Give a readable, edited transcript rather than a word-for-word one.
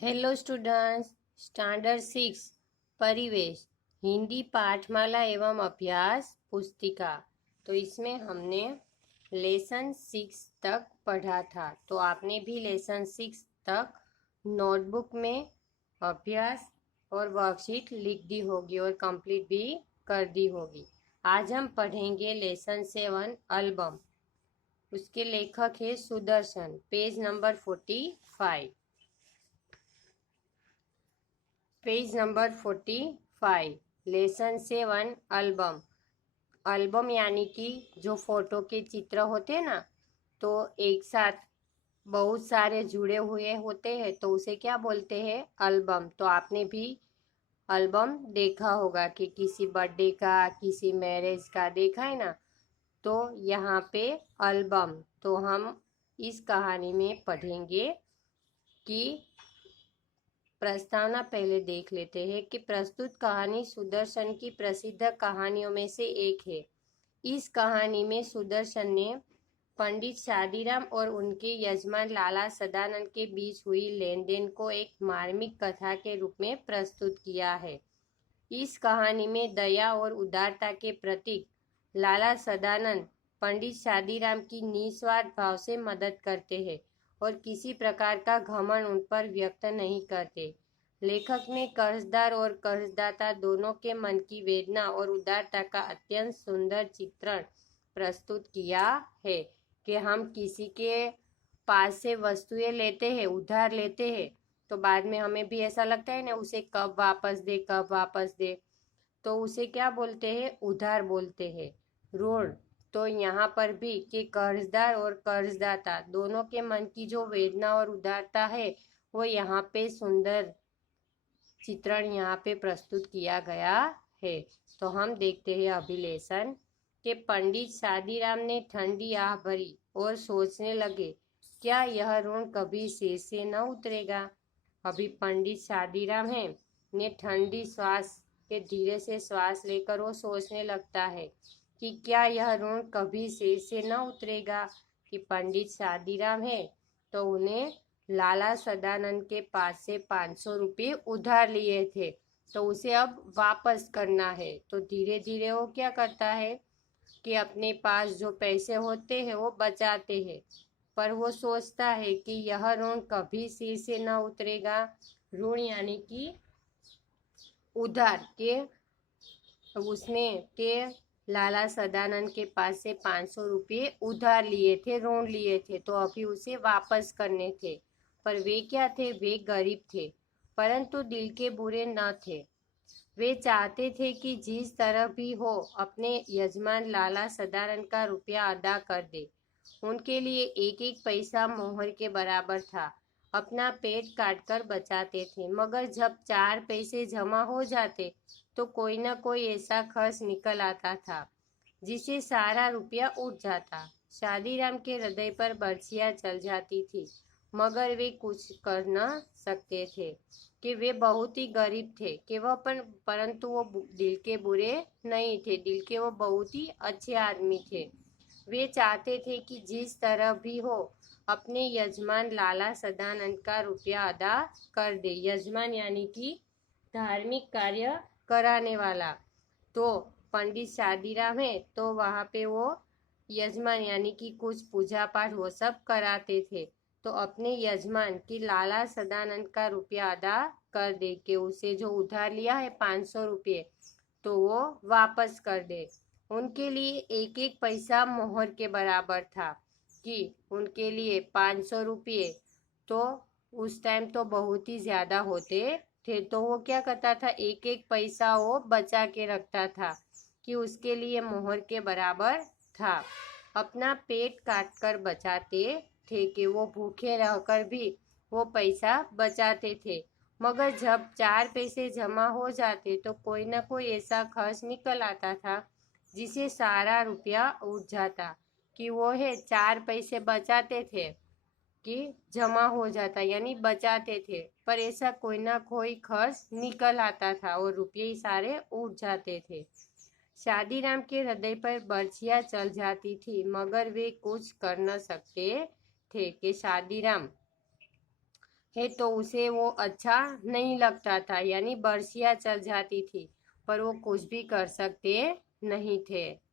Hello students, standard 6 परिवेश हिंदी पाठमाला एवं अभ्यास पुस्तिका। तो इसमें हमने लेसन 6 तक पढ़ा था। तो आपने भी लेसन 6 तक नोटबुक में अभ्यास और वर्कशीट लिख दी होगी और कंप्लीट भी कर दी होगी। आज हम पढ़ेंगे लेसन 7 एल्बम। उसके लेखक है Sudarshan. Page number 45। Page number 45। Lesson 7 album. Album यानी कि जो फोटो के चित्र होते हैं ना, तो एक साथ बहुत सारे जुड़े हुए होते हैं, तो उसे क्या बोलते हैं? एल्बम। तो आपने भी एल्बम देखा होगा कि किसी बर्थडे का, किसी मैरिज का देखा है ना। तो यहाँ पे एल्बम। तो हम इस कहानी में पढ़ेंगे कि प्रस्तावना पहले देख लेते हैं कि प्रस्तुत कहानी सुदर्शन की प्रसिद्ध कहानियों में से एक है। इस कहानी में सुदर्शन ने पंडित शादीराम और उनके यजमान लाला सदानंद के बीच हुई लेन देन को एक मार्मिक कथा के रूप में प्रस्तुत किया है। इस कहानी में दया और उदारता के प्रतीक लाला सदानंद पंडित शादीराम की निस्वार्थ भाव से मदद करते हैं और किसी प्रकार का घमंड उन पर व्यक्त नहीं करते। लेखक ने कर्जदार और कर्जदाता दोनों के मन की वेदना और उदारता का अत्यंत सुंदर चित्रण प्रस्तुत किया है कि हम किसी के पास से वस्तुएं लेते हैं, उधार लेते हैं, तो बाद में हमें भी ऐसा लगता है ना, उसे कब वापस दे, कब वापस दे। तो उसे क्या बोलते हैं? उधार बोलते हैं, ऋण। तो यहाँ पर भी कि कर्जदार और कर्जदाता दोनों के मन की जो वेदना और उदारता है, वो यहाँ पे सुंदर चित्रण यहाँ पे प्रस्तुत किया गया है। तो हम देखते हैं अभिलेशन के पंडित शादीराम ने ठंडी आह भरी और सोचने लगे, क्या यह ऋण कभी सिर से न उतरेगा? अभी पंडित शादीराम है ने ठंडी श्वास के धीरे से श्वास लेकर वो सोचने लगता है कि क्या यह ऋण कभी सिर से न उतरेगा। कि पंडित शादीराम है तो उन्हें लाला सदानंद के पास से 500 रुपये उधार लिए थे, तो उसे अब वापस करना है। तो धीरे धीरे वो क्या करता है कि अपने पास जो पैसे होते हैं वो बचाते हैं, पर वो सोचता है कि यह ऋण कभी सिर से न उतरेगा। ऋण यानी कि उधार के उसने के लाला सदानंद के पास से 500 रुपये उधार लिए थे, ऋण लिए थे, तो अभी उसे वापस करने थे। पर वे क्या थे? वे गरीब थे, परंतु दिल के बुरे न थे। वे चाहते थे कि जिस तरह भी हो अपने यजमान लाला सदानंद का रुपया अदा कर दे। उनके लिए एक एक पैसा मोहर के बराबर था। अपना पेट काटकर बचाते थे, मगर जब 4 पैसे जमा हो जाते तो कोई न कोई ऐसा खर्च निकल आता था जिसे सारा रुपया उठ जाता। शादीराम के हृदय पर बर्छियां चल जाती थी, मगर वे कुछ कर न सकते थे कि वे बहुत ही गरीब थे कि वह परंतु वो दिल के बुरे नहीं थे, दिल के वो बहुत ही अच्छे आदमी थे। वे चाहते थे कि जिस तरह भी हो अपने यजमान लाला सदानंद का रुपया अदा कर दे। यजमान यानी कि धार्मिक कार्य कराने वाला। तो पंडित शादीराम है तो वहाँ पे वो यजमान यानी कि कुछ पूजा पाठ वो सब कराते थे। तो अपने यजमान की लाला सदानंद का रुपया अदा कर दे के उसे जो उधार लिया है 500 रुपये, तो वो वापस कर दे। उनके लिए एक एक पैसा मोहर के बराबर था कि उनके लिए 500 रुपये तो उस टाइम तो बहुत ही ज़्यादा होते थे। तो वो क्या करता था? एक एक पैसा वो बचा के रखता था कि उसके लिए मोहर के बराबर था। अपना पेट काट कर बचाते थे कि वो भूखे रहकर भी वो पैसा बचाते थे, मगर जब 4 पैसे जमा हो जाते तो कोई ना कोई ऐसा खर्च निकल आता था जिसे सारा रुपया उठ जाता। कि वो है 4 पैसे बचाते थे कि जमा हो जाता यानी बचाते थे, पर ऐसा कोई ना कोई खर्च निकल आता था और रुपये सारे उठ जाते थे। शादीराम के हृदय पर बर्छियां चल जाती थी, मगर वे कुछ कर न सकते थे कि शादीराम है तो उसे वो अच्छा नहीं लगता था, यानी बरसियां चल जाती थी, पर वो कुछ भी कर सकते नहीं थे।